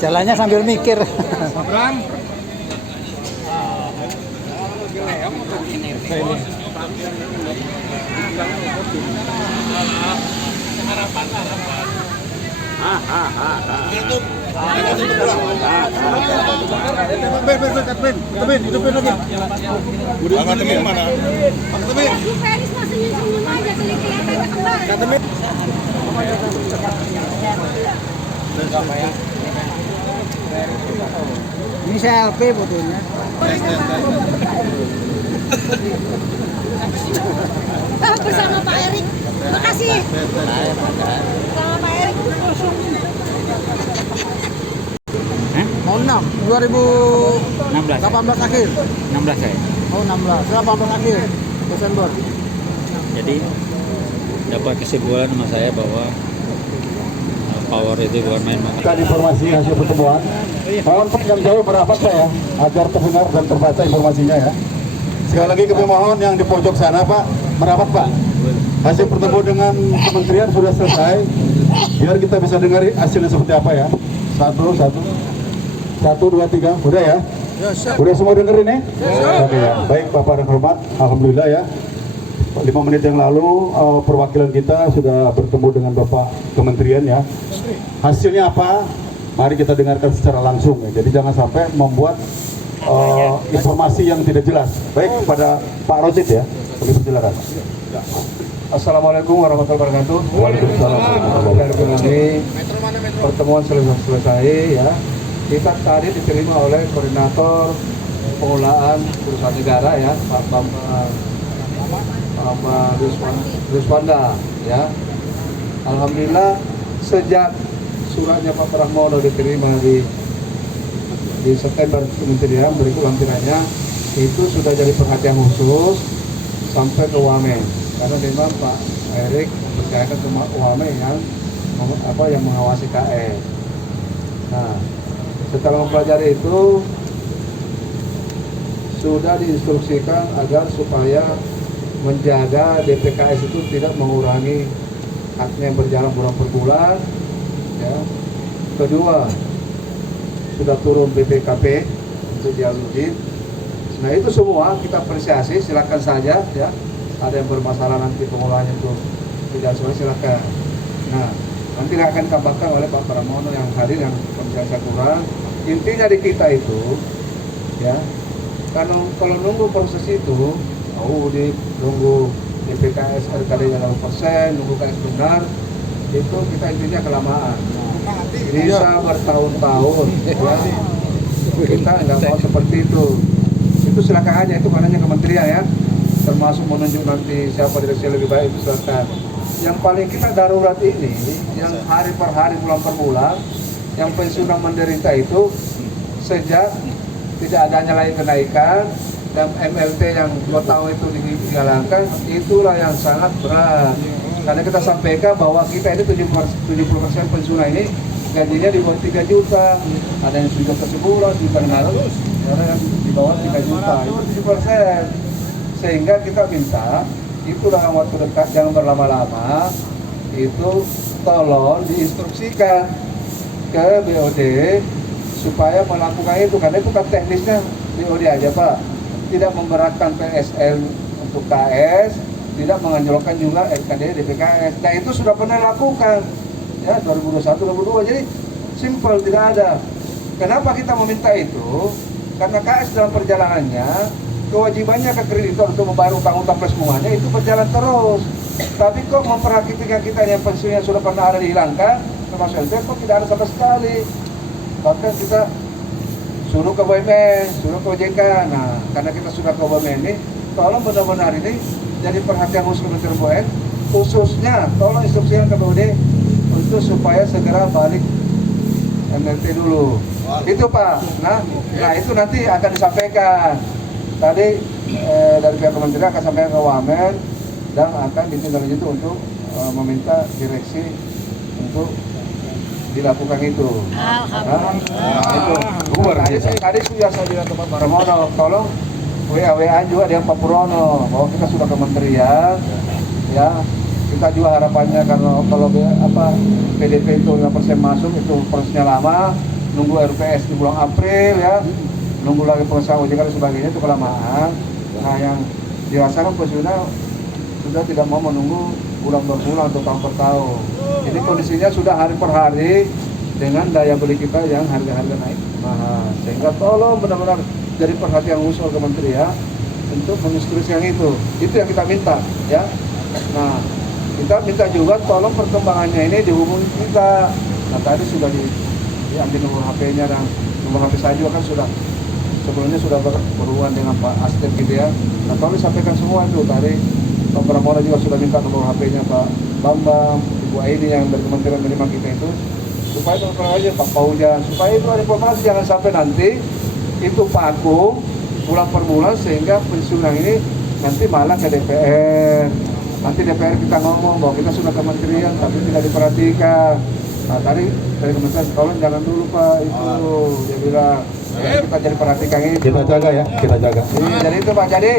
Jalannya sambil mikir. Bram. Feris masih senyum aja, kelihatan kembali. Ini selfie fotonya. Bersama Pak Erik. Terima kasih. Bersama Pak Erik. Mau 6, 2018 akhir. 16 saya. Oh 16, 18 akhir Desember. Jadi dapat kesimpulan sama saya bahwa power itu bukan main-main. Bukan informasi hasil pertemuan. Mohon yang jauh merapat saya agar terdengar dan terbaca informasinya ya. Sekali lagi kami mohon yang di pojok sana Pak, merapat Pak. Hasil pertemuan dengan kementerian sudah selesai. Biar kita bisa dengar hasilnya seperti apa ya. Satu, dua, tiga. Udah ya? Udah semua dengerin ya? Oke ya. Baik Bapak dan hormat, alhamdulillah ya. 5 menit yang lalu perwakilan kita sudah bertemu dengan Bapak Kementerian ya. Hasilnya apa? Mari kita dengarkan secara langsung ya. Jadi jangan sampai membuat informasi yang tidak jelas. Baik kepada Pak Rosid ya. Kami persilakan. Assalamualaikum warahmatullahi wabarakatuh. Waalaikumsalam. Ini pertemuan selesai ya. Kita tadi diterima oleh koordinator pengelolaan perusahaan negara ya, Pak Bambang Ruswanda ya. Alhamdulillah sejak suratnya Pak Pramono diterima di September Kementerian berikut lampirannya itu sudah jadi perhatian khusus sampai ke Wamen karena memang Pak Erik percayakan ke Wamen yang mengawasi KS. Nah, setelah mempelajari itu sudah diinstruksikan agar supaya menjaga DPKS itu tidak mengurangi haknya yang berjalan bulan per bulan ya. Kedua, sudah turun BPKP untuk diaudit. Nah itu semua kita apresiasi, silakan saja ya. Ada yang bermasalah nanti pengolahannya itu tidak sesuai, silakan. Nah nanti akan ditambahkan oleh Pak Pramono yang hadir yang saya kurang. Intinya di kita itu ya, kalau nunggu proses itu nunggu DPKS RKD-nya 0%, nunggu KS benar, itu kita intinya kelamaan. Bisa bertahun-tahun ya. Kita nggak mau seperti itu. Itu silakan aja, itu maknanya kementerian ya. Termasuk menunjuk nanti siapa direksi lebih baik, itu silakan. Yang paling kita darurat ini, yang hari per hari, bulan per bulan, yang pensiunan menderita itu sejak tidak adanya lagi kenaikan dan MLT yang 2 tahun itu dijalankan, itulah yang sangat berat. Karena kita sampaikan bahwa kita ini 70% pensiunan ini gajinya di bawah 3 juta, ada yang 1 juta sebulan, 1 juta 600, ada yang di bawah 3 juta, itu 7%. Sehingga kita minta, itu dalam waktu dekat, jangan berlama-lama, itu tolong diinstruksikan ke BOD supaya melakukan itu, karena itu kan teknisnya BOD aja Pak, tidak memberatkan PSL untuk KS, tidak menganjurkan juga RKD DPKS. Nah itu sudah pernah lakukan ya 2021-2022, jadi simple, tidak ada. Kenapa kita meminta itu? Karena KS dalam perjalanannya kewajibannya ke kreditor untuk membayar utang-utang plus bunganya itu berjalan terus. Tapi kok memperhatikan kita yang pensiunnya sudah pernah ada dihilangkan, termasuk LT, kok tidak ada sama sekali. Bahkan kita suruh ke BUMN, suruh ke OJK. Nah, karena kita sudah ke BUMN ini, tolong benar-benar ini jadi perhatian khusus Kementerian BUMN, khususnya tolong instruksikan ke BUD untuk supaya segera balik MLT dulu. Itu Pak. Nah itu nanti akan disampaikan. Tadi dari pihak Kementerian akan sampaikan ke Wamen dan akan ditindaklanjuti untuk meminta direksi untuk dilakukan itu. Nah, itu. Tadi sudah saya bilang ke Pak Pramono, tolong WA juga dengan Pak Purwono bahwa kita sudah kementerian, ya kita juga harapannya kalau PDP itu 5% masuk itu prosesnya lama, nunggu RPS di bulan April ya, nunggu lagi pengesahan OJK dan sebagainya itu kelamaan. Nah yang dirasakan pensiunnya sudah tidak mau menunggu bulan per bulan atau tahun per tahun. Jadi kondisinya sudah hari per hari dengan daya beli kita yang harga-harga naik mahal. Sehingga tolong benar-benar jadi perhatian khusus kementerian untuk menginstruksi yang itu. Itu yang kita minta ya. Nah kita minta juga tolong perkembangannya ini dihubungi kita. Nah tadi sudah diambil nomor HP-nya dan nomor HP saya juga kan sudah sebelumnya sudah berhubungan dengan Pak Astem gitu ya. Nah tolong disampaikan semua itu tadi. Pak Pramono juga sudah minta nomor HP-nya Pak Bambang, Ibu Aini yang dari Kementerian menerima kita itu, supaya nomor aja Pak Paujan, supaya itu ada informasi, jangan sampai nanti itu Pak Agung bulan per bulan sehingga pensiunan ini nanti malah ke DPR. Nanti DPR kita ngomong bahwa kita sudah kementerian tapi tidak diperhatikan. Nah tadi dari kementerian tolong jangan dulu Pak itu dia bilang kita jadi perhatikan ini. Kita jaga ya, kita jaga. Jadi itu Pak, jadi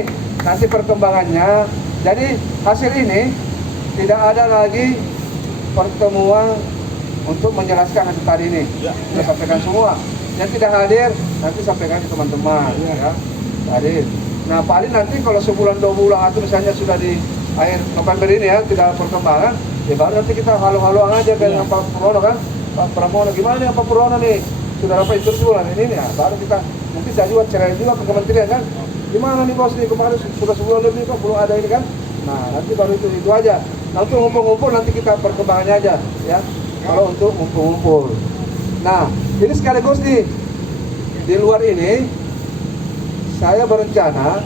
nanti perkembangannya. Jadi hasil ini tidak ada lagi pertemuan untuk menjelaskan hasil tadi ini. Kita sampaikan semua. Yang tidak hadir nanti sampaikan ke teman-teman ya. Hadir. Nah paling nanti kalau sebulan 2 bulan atau misalnya sudah di akhir November ini ya tidak ada perkembangan, ya baru nanti kita halu-haluan aja dengan Pak Pramono kan. Pak Pramono gimana nih Pak Pramono nih? Sudah dapat instruksi bulan ini ya. Baru kita mungkin saya juga cerai juga ke kementerian kan. Gimana nih bos nih kemarin sudah sebulan lebih kok belum ada ini kan? Nah nanti baru itu aja. Nah untuk ngumpul-ngumpul nanti kita perkembangannya aja ya. Kalau untuk ngumpul-ngumpul. Nah ini sekaligus nih di luar ini saya berencana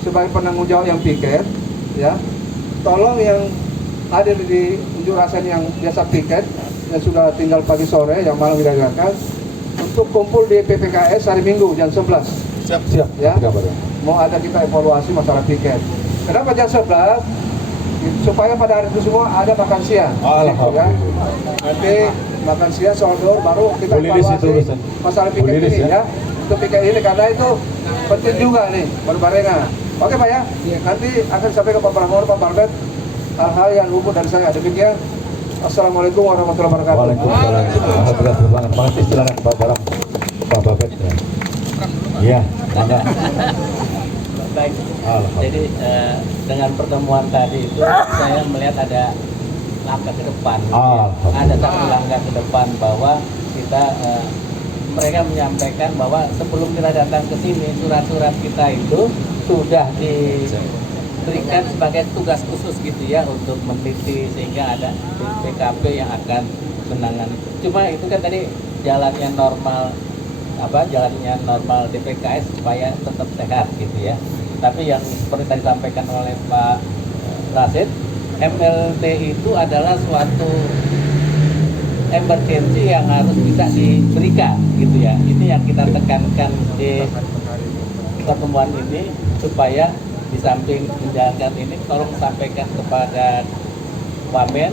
sebagai penanggung jawab yang piket ya. Tolong yang hadir di unjuk rasa yang biasa piket yang sudah tinggal pagi sore yang malam diadakan untuk kumpul di PPKS hari Minggu jam 11. Siap Ya, mau ada kita evaluasi masalah piket. Kenapa jam 11? Supaya pada hari itu semua ada makan siang. Ya. Nanti makan siang sahur baru kita evaluasi masalah piket ini ya. Untuk piket ini karena itu penting juga nih berbarengan. Oke Pak ya, nanti akan disampaikan Pak Pramono, Pak Barbet hal-hal yang luput dari saya. Demikian. Assalamualaikum warahmatullahi wabarakatuh. Waalaikumsalam. Alhamdulillah, terima kasih. Silakan Pak Baram, Pak Barbet. Iya, mangga. Baik, jadi dengan pertemuan tadi itu saya melihat ada langkah ke depan, ada satu langkah ke depan bahwa kita mereka menyampaikan bahwa sebelum kita datang ke sini surat-surat kita itu sudah diberikan sebagai tugas khusus gitu ya untuk meneliti sehingga ada PKP yang akan menangani. Cuma itu kan tadi jalannya normal DPKS supaya tetap sehat gitu ya. Tapi yang seperti tadi disampaikan oleh Pak Rasid, MLT itu adalah suatu emergency yang harus bisa diberikan gitu ya. Ini yang kita tekankan di pertemuan ini supaya di samping menjalankan ini tolong sampaikan kepada Wamen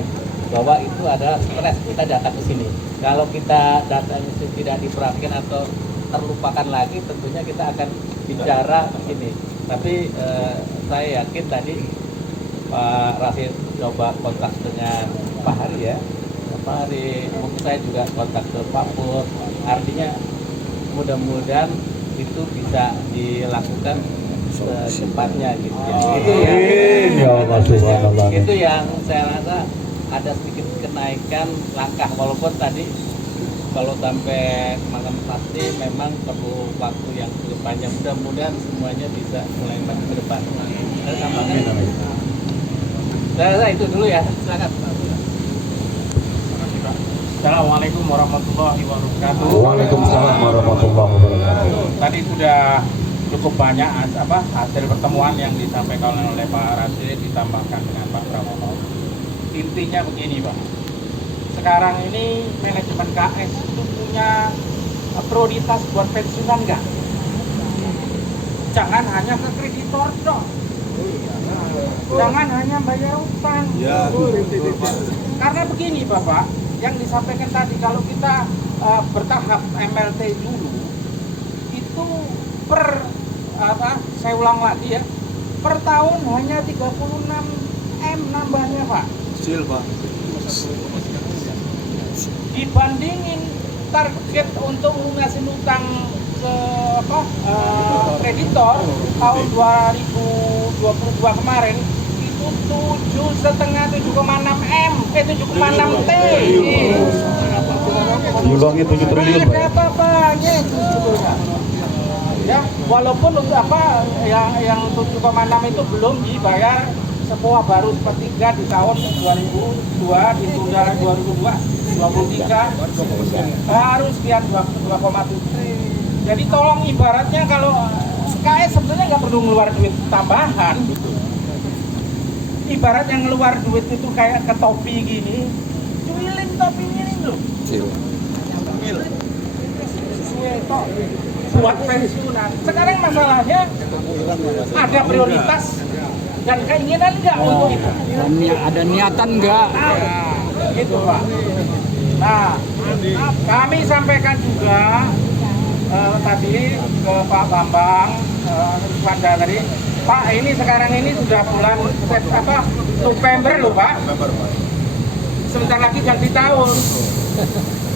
bahwa itu adalah stres kita datang ke sini. Kalau kita datang itu tidak diperhatikan atau terlupakan lagi, tentunya kita akan bicara ini. Tapi saya yakin tadi Pak Rasid coba kontak dengan Pak Hari ya. Pak Hari, mungkin saya juga kontak ke Pak Pur. Artinya mudah-mudahan itu bisa dilakukan secepatnya gitu ya. Itu yang saya rasa ada sedikit kenaikan langkah, walaupun tadi kalau sampai malam pasti memang perlu waktu yang cukup panjang. Mudah-mudahan semuanya bisa mulai maju ke depan. Saya rasa itu dulu ya. Silakan. Assalamualaikum warahmatullahi wabarakatuh. Waalaikumsalam warahmatullahi wabarakatuh. Tadi sudah cukup banyak hasil pertemuan yang disampaikan oleh Pak Rasid ditambahkan dengan Pak Pramono. Intinya begini Pak, sekarang ini manajemen KS itu punya prioritas buat pensiunan nggak? Jangan hanya ke kreditor dong, jangan hanya bayar utang. Karena begini Bapak, yang disampaikan tadi kalau kita bertahap MLT dulu itu saya ulang lagi ya, per tahun hanya 36 M nambahnya Pak. Kecil Pak. Dibandingin target untuk lunasin utang ke kreditor tahun 2022 kemarin itu 7,6 M, 7,6 T. Diulangi 7 triliun, Pak. Ada apa-apanya itu sebetulnya. Ya, walaupun untuk yang 7,6 itu belum dibayar semua, baru sepertiga di tahun 2002, ditunda 2023 baru sekian 2,7. Jadi tolong, ibaratnya kalau KS sebetulnya nggak perlu ngeluar duit tambahan gitu. Ibarat yang ngeluar duit itu kayak ke topi gini, cuilin topinya ini loh. Buat pensiunan. Sekarang masalahnya ada prioritas dan keinginan enggak untuk itu. Ada niatan enggak? Nah, gitu Pak. Nah, kami sampaikan juga tadi ke Pak Bambang pada tadi, Pak, ini sekarang ini sudah bulan November loh Pak. Sebentar lagi ganti tahun.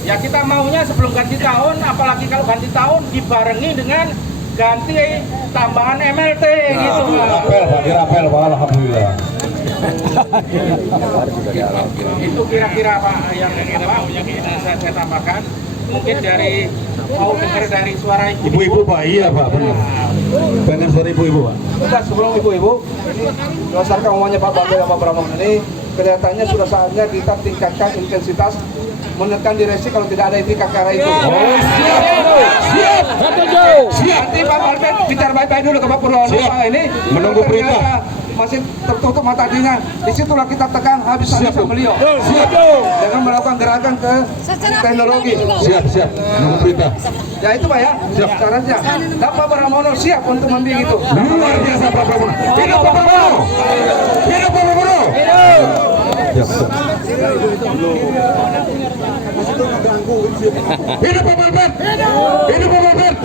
Ya kita maunya sebelum ganti tahun, apalagi kalau ganti tahun dibarengi dengan ganti tambahan MLT gitu Pak. Dirapel Pak, alhamdulillah. Itu kira-kira Pak yang saya tambahkan. Mungkin dari mau dengar dari suara Ibu-ibu Pak, iya Pak, benar. Pengen suara ibu-ibu Pak. Bentar, sebelum ibu-ibu, berdasarkan omongannya Pak Bambang dan Pak Pramono ini, kelihatannya sudah saatnya kita tingkatkan intensitas menekan direksi kalau tidak ada etikat kara itu. Siap. Nanti Pak Bambang bicara baik-baik dulu ke Pak Purwono. Pak ini Menunggu perintah. masih tertutup mata hatinya. Disitulah kita tekan habis-habisan beliau. Siap. Jangan melakukan gerakan ke teknologi. Siap. Menunggu perintah. Ya itu Pak ya. Siap. Syaratnya. Dan Pak Pramono siap untuk membimbing itu. Luar biasa Pak Pramono. Hidup Pak Pramono. Hidup Pak Pramono. Siap. Hidup Pak Bambang. Hidup Pak Bambang.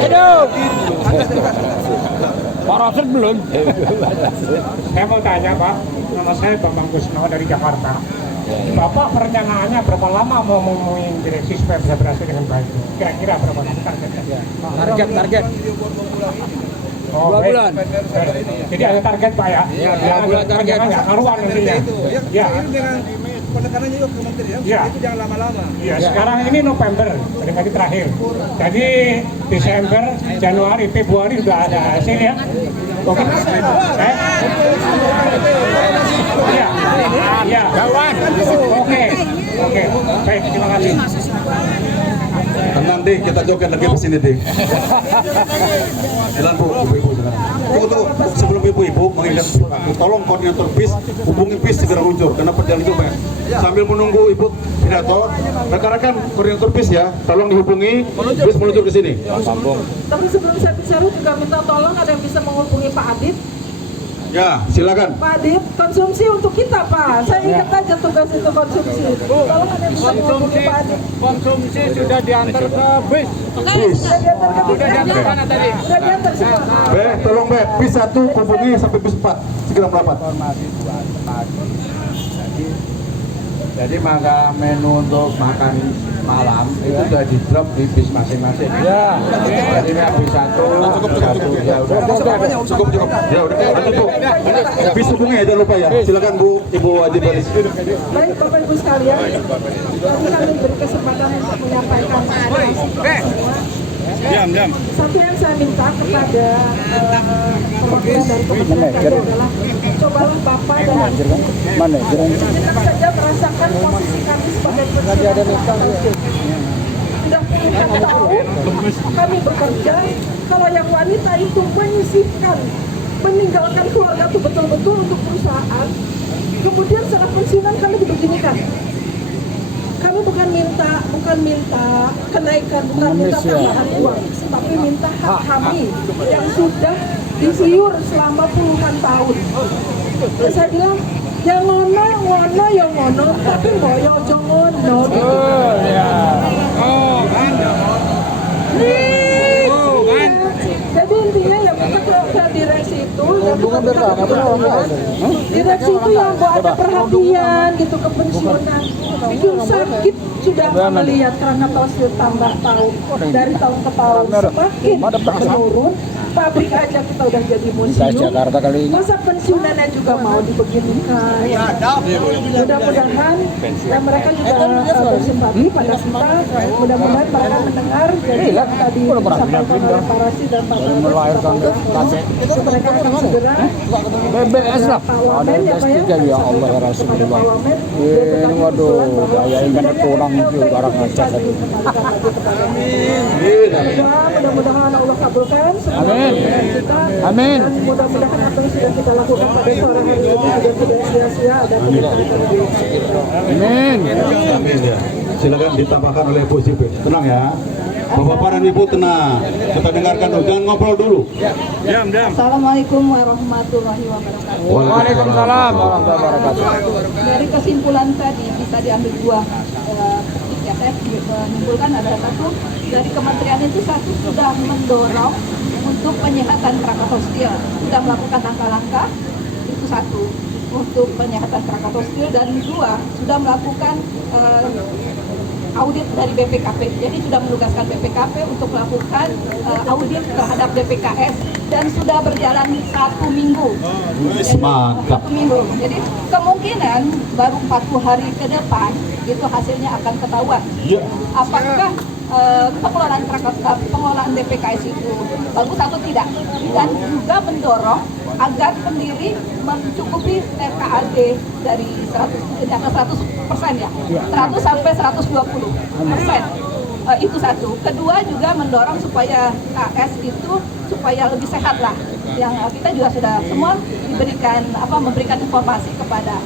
Pak Rasul belum. Saya mau tanya Pak, nama saya Bambang Kusno dari Jakarta. Bapak perencanaannya berapa lama mau ngomongin direksi supaya bisa berhasil dengan baik? Kira-kira berapa lama targetnya? Target. Oh, 2 bulan. Jadi ada target Pak ya? Iya, 2 bulan target. Nggak karuan nantinya. Ya. Penekanannya juga ke menteri ya. Itu jangan lama-lama. Iya, sekarang ini November, mendekati terakhir. Jadi Desember, Januari, Februari sudah ada hasil ya. Oke. Iya. Oke. Baik, terima kasih. Tenang deh, kita joget lagi ke sini deh. Jalan Bu, ibu-ibu jalan. Tunggu. Sebelum ibu-ibu mengingat aku, tolong koordinator bis hubungi bis segera luncur karena perjalanan itu banyak. Sambil menunggu ibu pidato, rekan-rekan koordinator bis ya, tolong dihubungi bis meluncur ke sini. Tapi sebelum saya bicara juga minta tolong ada yang bisa menghubungi Pak Adit. Ya, silakan. Pak Adit, konsumsi untuk kita Pak. Saya ingat aja tugas itu konsumsi. Tolong ada yang bisa menghubungi Pak Adit. Konsumsi sudah diantar ke bis. Sudah diantar ke bis. Mana tadi? Sudah diantar semua. Tolong bis 1 hubungi sampai bis 4 segera merapat. Jadi maka menu untuk makan malam itu sudah di drop di bis masing-masing. Ya. Jadi bis 1 ya udah. Cukup. Ya udah cukup. Bis hubungi ya, jangan lupa ya. Silakan Bu, Ibu Wajib Baris. Baik Bapak Ibu sekalian, kami beri kesempatan untuk menyampaikan semua. Diam. Satu yang saya minta kepada perwakilan dari Kementerian tadi adalah cobalah Bapak dan kita saja merasakan posisi kami sebagai presiden. Sudah puluhan tahun kami bekerja, kalau yang wanita itu menyisihkan, meninggalkan keluarga itu betul-betul untuk perusahaan, kemudian setelah pensiunan kami dibeginikan. Kami bukan minta kenaikan, bukan minta tambahan uang, tapi minta hak kami yang sudah disiur selama puluhan tahun. Saya bilang, yang ngono ya ngono, tapi boyo aja ngono gitu. Jadi intinya ya kita ke direksi itu Direksi itu yang mau ada perhatian gitu ke pensiunan. Itu sakit sudah melihat Krakatausteel tambah tahun dari tahun ke tahun semakin menurun. Pabrik aja kita udah jadi museum. Masa pensiunannya juga mau dibeginikan? Mudah-mudahan mereka juga bersimpati pada kita. Mudah-mudahan mereka mendengar jadi yang tadi disampaikan oleh Pak Rasid dan Pak mereka akan segera BBS lah. Pak Wamen ya Pak ya. Allah ya Rasulullah. Ini waduh, saya ingin kurang itu barang aja tadi. Mudah-mudahan Allah kabulkan semua kita. Amin. Mudah-mudahan apa yang sudah kita lakukan pada sore hari ini juga tidak sia-sia. Amin. Amin ya. Silakan ditambahkan oleh Bu Sipit. Tenang ya. Bapak dan Ibu tenang. Kita dengarkan dulu, jangan ngobrol dulu. Assalamualaikum warahmatullahi wabarakatuh. Waalaikumsalam warahmatullahi wabarakatuh. Dari kesimpulan tadi bisa diambil dua titik ya. Saya menyimpulkan ada satu, dari kementerian itu satu sudah mendorong untuk penyehatan Krakatausteel, sudah melakukan langkah-langkah, itu satu untuk penyehatan Krakatausteel, dan dua sudah melakukan audit dari BPKP. Jadi sudah menugaskan BPKP untuk melakukan audit terhadap BPKS dan sudah berjalan 1 minggu. Mantap. 1 minggu. Jadi kemungkinan baru 40 hari ke depan itu hasilnya akan ketahuan. Iya. Apakah pengelolaan BPKS itu bagus atau tidak, dan juga mendorong agar pendiri mencukupi RKAD dari 100% ya, 100 sampai 120%. Itu satu. Kedua juga mendorong supaya KS itu supaya lebih sehat lah. Yang kita juga sudah semua memberikan informasi kepada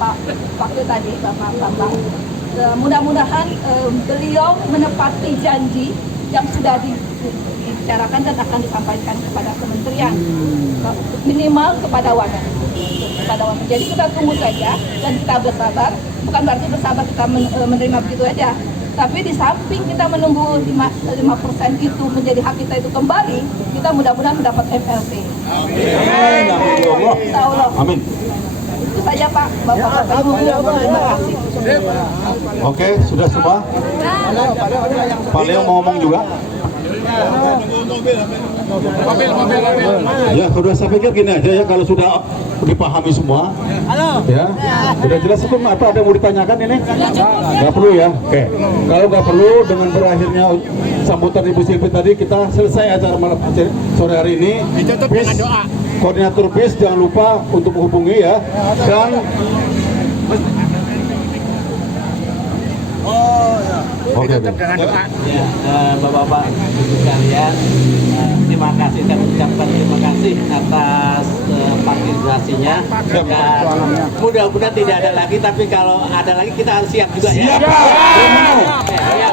Pak tadi, Bapak Bambang. Mudah-mudahan beliau menepati janji yang sudah dibicarakan dan akan disampaikan kepada kementerian, minimal kepada Wamen. Jadi kita tunggu saja dan kita bersabar. Bukan berarti bersabar kita menerima begitu aja, tapi di samping kita menunggu 5% itu menjadi hak kita itu kembali, kita mudah-mudahan mendapat MLT. Amin. Amin. Itu saja Pak, Bapak-Bapak Ibu, terima kasih. Oke, sudah semua? Pak Leo mau ngomong juga? Ya, sudah saya pikir gini aja ya, kalau sudah dipahami semua. Ya, sudah jelas itu atau ada yang mau ditanyakan ini? Nggak perlu ya? Oke. Kalau nggak perlu, dengan berakhirnya sambutan Ibu Silvi tadi, kita selesai acara malam sore hari ini. Koordinator BIS jangan lupa untuk menghubungi ya. Dan oke. Ya, Bapak-bapak Ibu sekalian, terima kasih, saya ucapkan terima kasih atas partisipasinya. Dan mudah-mudahan tidak ada lagi, tapi kalau ada lagi kita harus siap juga ya. Siap.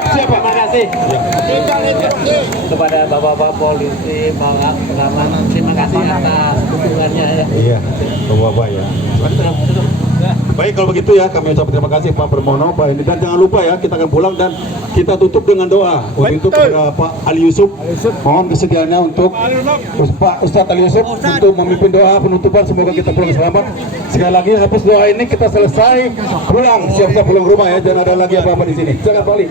Terima kasih kepada Bapak-bapak polisi, pengaman, terima kasih atas dukungannya ya. Iya, Bapak ya. Baik, kalau begitu ya, kami ucapkan terima kasih Pak Permono, Pak Edi, dan jangan lupa ya, kita akan pulang dan kita tutup dengan doa untuk kepada Pak Ali Yusuf. Mohon kesediaannya untuk Pak Ustadz Ali Yusuf untuk memimpin doa penutupan, semoga kita pulang selamat. Sekali lagi, habis doa ini kita selesai pulang, siap-siap pulang rumah ya, jangan ada lagi apa-apa di sini. Jangan balik.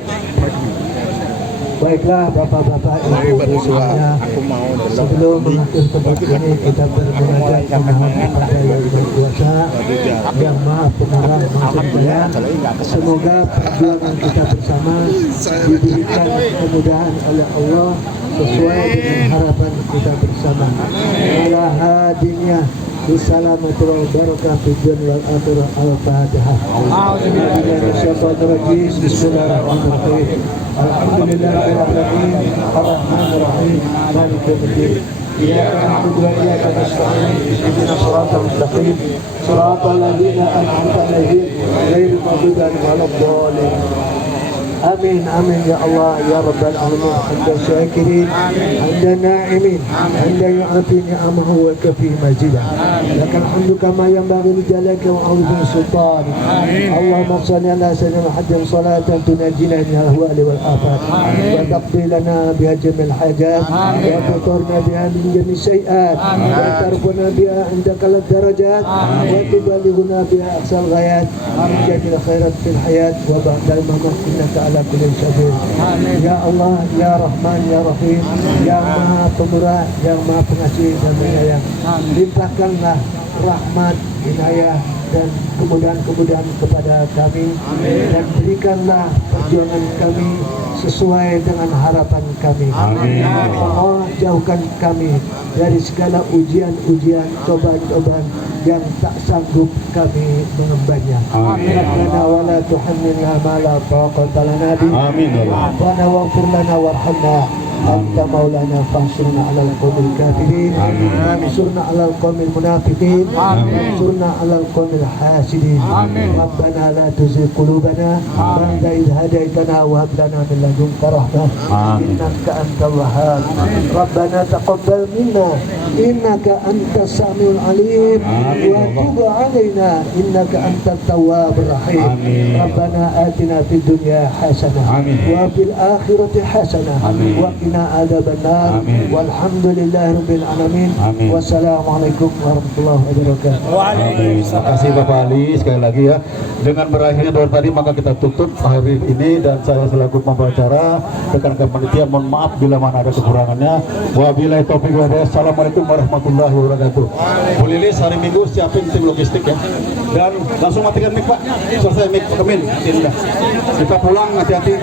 Baiklah Bapak-Bapak Ibu semuanya, sebelum mengakhiri tempat ini kita bermunajat memohon kepada Yang Maha Kuasa, Yang Maha Pengarah, Maha Jaya. Semoga perjuangan kita bersama diberikan kemudahan oleh Allah sesuai dengan harapan kita bersama. Ala hadinya Bissalamatu wal barakah fi dunya wal akhirah. Al-Fatihah. Bismillahirrahmanirrahim. Alhamdulillahirabbil alamin. Arrahmanir rahim. Maliki yaumiddin. Iyyaka na'budu wa iyyaka nasta'in. Ihdinas siratal mustaqim. Siratal ladzina an'amta 'alaihim ghairil maghdubi 'alaihim waladdallin. آمين آمين يا الله يا رب العالمين. عند الشاكرين عند الناعمين عند يعطي نعمه وكفي مزيدا. lakal hamdu kama yanbaghi li jalalika wa 'azimi sultanik. Allahumma shalli ala sayyidina Muhammadin salatan tunajjina min al-ahwali wal afat wa taqdi lana biha jami'al hajat wa tuturna biha min jami'i sayyi'at wa tarfuna biha indaka al-darajat wa tubalighuna biha aqsal ghayat min jami'il khairat fil hayat wa ba'dal mamat innaka ala kulli syai'in. Ya Allah, ya Rahman, ya Rahim, ya Maha Pemurah, ya Maha Pengasih dan Penyayang, limpahkanlah rahmat, inayah dan kemudahan-kemudahan kepada kami dan berikanlah perjuangan kami sesuai dengan harapan kami. Ya Allah, jauhkan kami dari segala ujian-ujian, cobaan-cobaan yang tak sanggup kami mengembannya. Rabbana wa la tuhammilna ma la taqata lana bih. Rabbana waghfir lana warhamna anta maulana fansurna 'alal qaumil kafirin. Fansurna 'alal qaumil munafiqin. Fansurna 'alal qaumil hasidin. Rabbana la tuzigh qulubana ba'da idh hadaitana wa hab lana min ladunka rahmah innaka antal wahhab. Rabbana taqabbal minna innaka antas samiul alim wa tub 'alaina innaka antat tawwabur rahim. Rabbana atina fid dunya hasanah wa fil akhirati hasanah wa qina adzabannar. Walhamdulillahi rabbil alamin. Wassalamualaikum warahmatullahi wabarakatuh. Terima kasih Bapak Ali sekali lagi ya. Dengan berakhirnya doa tadi maka kita tutup hari ini dan saya selaku pembawa acara rekan-rekan panitia mohon maaf bila mana ada kekurangannya. Wabillahi taufiq wal hidayah. Assalamualaikum warahmatullahi wabarakatuh. Bu Lilis hari Minggu siapin tim logistik ya. Dan langsung matikan mic Pak. Selesai mic kemin. Indah. Kita pulang hati-hati.